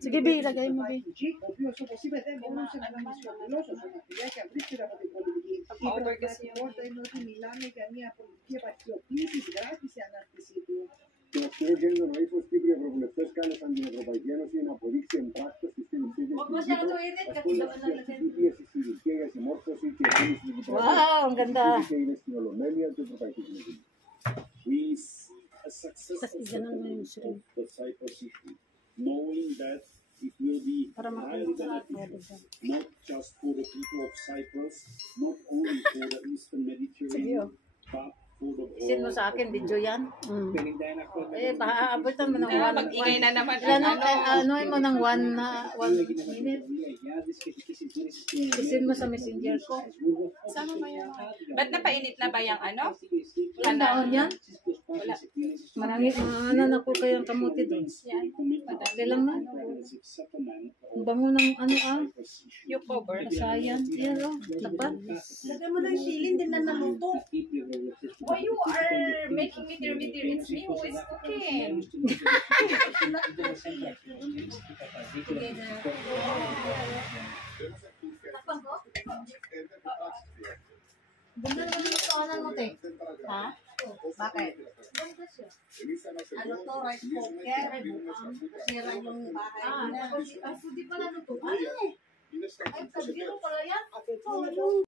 Sige, Bi, ilagay mo, Bi. Over kasi yung... Το αστείο γίνεται να ίσως Κύπροι ευρωβουλευτές κάλεσαν την Ευρωπαϊκή Ένωση να αποδείξει εν πράξη στη στήριξή της στην πίεση στη Τουρκία για συμμόρφωση και επίλυση του Κυπριακού και είναι στην Ολομέλεια του Ευρωπαϊκού Κοινοβουλίου. With a successful settlement of the Cyprus issue, knowing that it will be highly beneficial, not just for the people of Cyprus, not only for the Eastern Mediterranean, but Isin mo sa akin, video yan. Eh, baka abutan mo ng Mag-ingay na naman. Anuhin mo ng 1 minute. Isin mo sa messenger ko. Sama ba yan? Ba't napainit na ba yung ano? Ilan taon yan? Wala. Marami, ano na po kayong kamuti doon? Yan. Madali lang na. Ang bango ng ano Yung cover. Kasayan. Yan o, tapat. Lagyan mo ng silin, din na naluto. Oh, you are making me dear. It's me who is cooking. Ganda naman yung kawanan mo, te. Ha? Bakit? Ano to, rice cooker, sira yung bahay. Hindi pala luto. Ay, sabi mo pala yan.